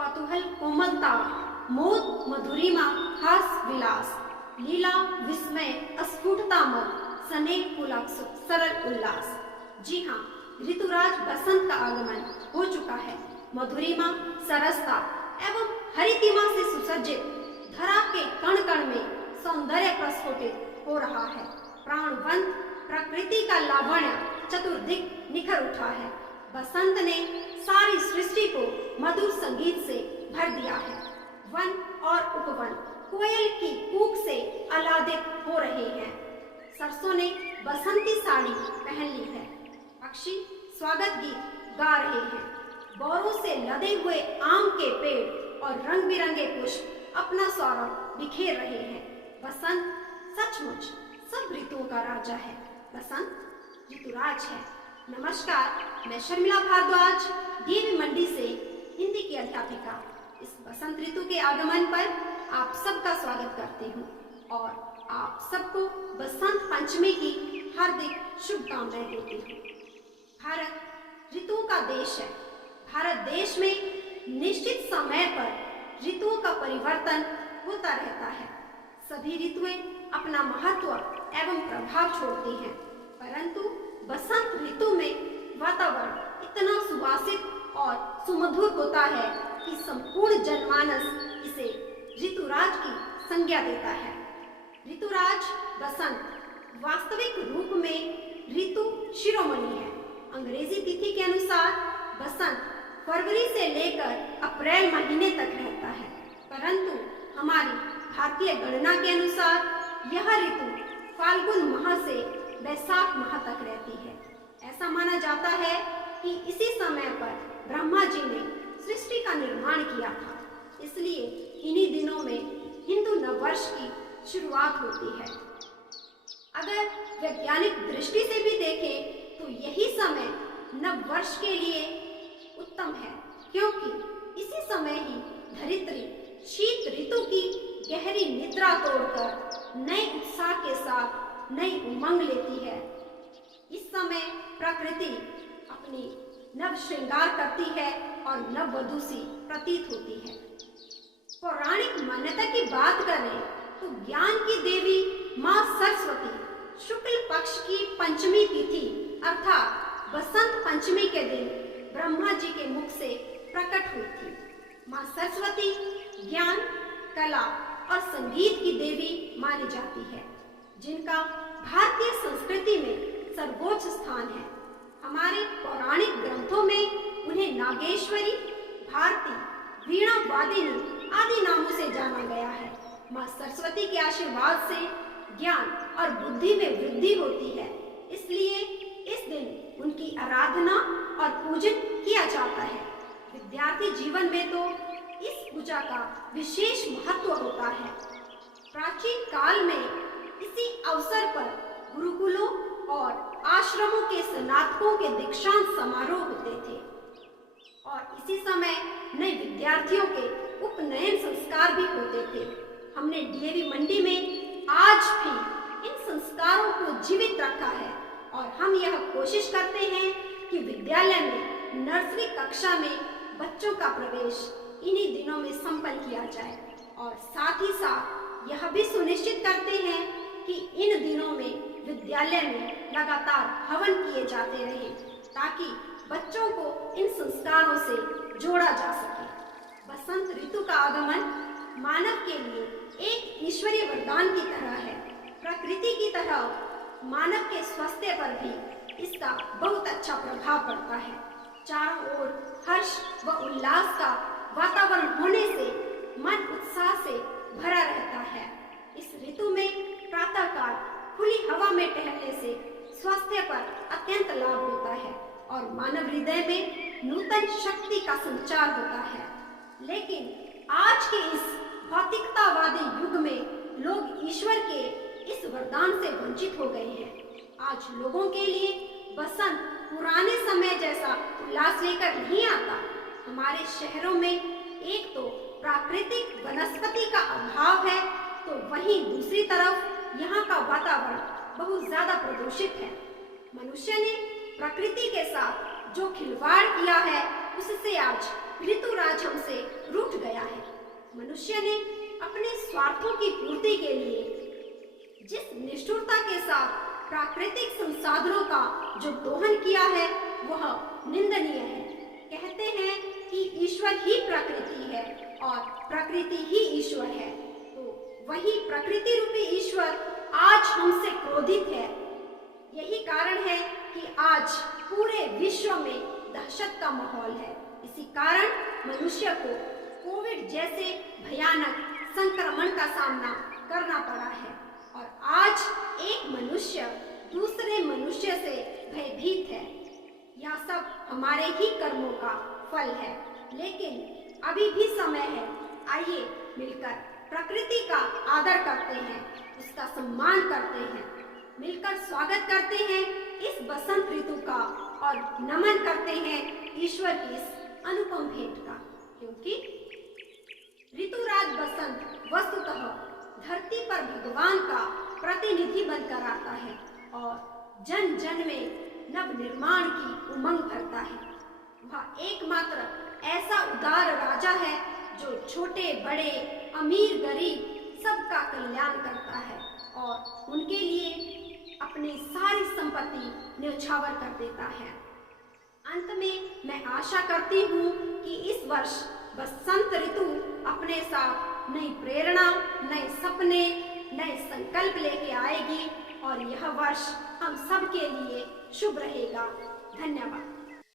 कौतूहल कोमलता, मोद मधुरिमा हास विलास, लीला विस्मय स्फुटता मत, स्नेह पुलक सरल उल्लास। जी हाँ, ऋतुराज बसंत का आगमन हो चुका है। मधुरिमा, सरसता एवं हरितिमा से सुसज्जित धरा के कण कण में सौंदर्य प्रस्फुटित हो रहा है। प्राणवंत प्रकृति का लावण्य चतुर्दिक निखर उठा है। बसंत ने सारी सृष्टि को मधुर संगीत से भर दिया है। वन और उपवन कोयल की कूक से आह्लादित हो रहे हैं। सरसों ने बसंती साड़ी पहन ली है। पक्षी स्वागत गीत गा रहे हैं। बौरों से लदे हुए आम के पेड़ और रंग बिरंगे पुष्प अपना सौरभ बिखेर रहे हैं। बसंत सचमुच सब ऋतुओं का राजा है। बसंत ऋतुराज है। नमस्कार, मैं शर्मिला भारद्वाज डीएवी मंडी से हिंदी की अध्यापिका इस बसंत ऋतु के आगमन पर आप सबका स्वागत करती हूँ और आप सबको बसंत पंचमी की हार्दिक शुभकामनाएं देती हूँ। भारत ऋतुओं का देश है। भारत देश में निश्चित समय पर ऋतुओं का परिवर्तन होता रहता है। सभी ऋतुएं अपना महत्व एवं प्रभाव छोड़ती हैं, परंतु बसंत ऋतु में वातावरण इतना सुवासित और सुमधुर होता है कि संपूर्ण जनमानस इसे ऋतुराज की संज्ञा देता है। ऋतुराज बसंत वास्तविक रूप में ऋतु शिरोमणि है। अंग्रेजी तिथि के अनुसार बसंत फरवरी से लेकर अप्रैल महीने तक रहता है, परंतु हमारी भारतीय गणना के अनुसार यह ऋतु फाल्गुन माह से वैशाख माह तक रहती है। ऐसा माना जाता है कि इसी समय पर ब्रह्मा जी ने सृष्टि का निर्माण किया था, इसलिए इन्हीं दिनों में हिंदू नववर्ष की शुरुआत होती है। अगर वैज्ञानिक दृष्टि से भी देखें तो यही समय नववर्ष के लिए उत्तम है, क्योंकि इसी समय ही धरित्री शीत ऋतु की गहरी निद्रा तोड़कर नए उत्साह के साथ नई उमंग लेती है। इस समय प्रकृति अपनी नव श्रृंगार करती है और नव वधु सी प्रतीत होती है। पौराणिक मान्यता की बात करें तो ज्ञान की देवी माँ सरस्वती शुक्ल पक्ष की पंचमी तिथि अर्थात बसंत पंचमी के दिन ब्रह्मा जी के मुख से प्रकट हुई थी। माँ सरस्वती ज्ञान, कला और संगीत की देवी मानी जाती है, जिनका भारतीय संस्कृति में सर्वोच्च स्थान है। हमारे पौराणिक ग्रंथों में उन्हें नागेश्वरी, भारती, वीणा वादिनी आदि नामों से जाना गया है। माँ सरस्वती के आशीर्वाद से ज्ञान और बुद्धि में वृद्धि होती है, इसलिए इस दिन उनकी आराधना और पूजन किया जाता है। विद्यार्थी जीवन में तो इस पूजा का विशेष महत्व होता है। प्राचीन काल में इसी अवसर पर गुरुकुलों और आश्रमों के स्नातकों के दीक्षांत समारोह होते थे और इसी समय नए विद्यार्थियों के उपनयन संस्कार भी होते थे। हमने डीएवी मंडी में आज भी इन संस्कारों को जीवित रखा है और हम यह कोशिश करते हैं कि विद्यालय में नर्सरी कक्षा में बच्चों का प्रवेश इन्हीं दिनों में संपन्न किया जाए और साथ ही साथ यह भी सुनिश्चित करते हैं कि इन दिनों में विद्यालय में लगातार हवन किए जाते रहें, ताकि बच्चों को इन संस्कारों से जोड़ा जा सके। बसंत ऋतु का आगमन मानव के लिए एक ईश्वरीय वरदान की तरह है। प्रकृति की तरह मानव के स्वास्थ्य पर भी इसका बहुत अच्छा प्रभाव पड़ता है। चारों ओर हर्ष व उल्लास का वातावरण होने से मन उत्साह से भरा रहता है। इस ऋतु में प्रातःकाल खुली हवा में टहलने से स्वास्थ्य पर अत्यंत लाभ होता है और मानव हृदय में नूतन शक्ति का संचार होता है। लेकिन आज के इस भौतिकतावादी युग में लोग ईश्वर के इस वरदान से वंचित हो गए हैं। आज लोगों के लिए बसंत पुराने समय जैसा उल्लास लेकर नहीं आता। हमारे शहरों में एक तो प्राकृतिक वनस्पति का अभाव है, तो वहीं दूसरी तरफ यहाँ का वातावरण बहुत ज्यादा प्रदूषित है। मनुष्य ने प्रकृति के साथ जो खिलवाड़ किया है उससे आज ऋतुराज हमसे रूठ गया है। मनुष्य ने अपने स्वार्थों की पूर्ति के लिए जिस निष्ठुरता के साथ प्राकृतिक संसाधनों का जो दोहन किया है वह निंदनीय है। कहते हैं कि ईश्वर ही प्रकृति है और प्रकृति ही ईश्वर है, तो वही प्रकृति रूपी ईश्वर आज हमसे क्रोधित है। यही कारण है कि आज पूरे विश्व में दहशत का माहौल है। इसी कारण मनुष्य को कोविड जैसे भयानक संक्रमण का सामना करना पड़ा है और आज एक मनुष्य दूसरे मनुष्य से भयभीत है। यह सब हमारे ही कर्मों का फल है, लेकिन अभी भी समय है। आइए मिलकर प्रकृति का आदर करते हैं, उसका सम्मान करते हैं, मिलकर स्वागत करते हैं इस बसंत ऋतु का और नमन करते हैं ईश्वर की इस अनुपम भेंट का, क्योंकि ऋतुराज बसंत वस्तुतः धरती पर भगवान का प्रतिनिधि बनकर आता है और जन जन में नव निर्माण की उमंग भरता है। वह एकमात्र ऐसा उदार राजा है जो छोटे बड़े अमीर गरीब सबका कल्याण करता है और उनके लिए अपनी सारी संपत्ति न्यौछावर कर देता है। अंत में मैं आशा करती हूँ कि इस वर्ष बसंत ऋतु अपने साथ नई प्रेरणा, नए सपने, नए संकल्प लेके आएगी और यह वर्ष हम सब के लिए शुभ रहेगा। धन्यवाद।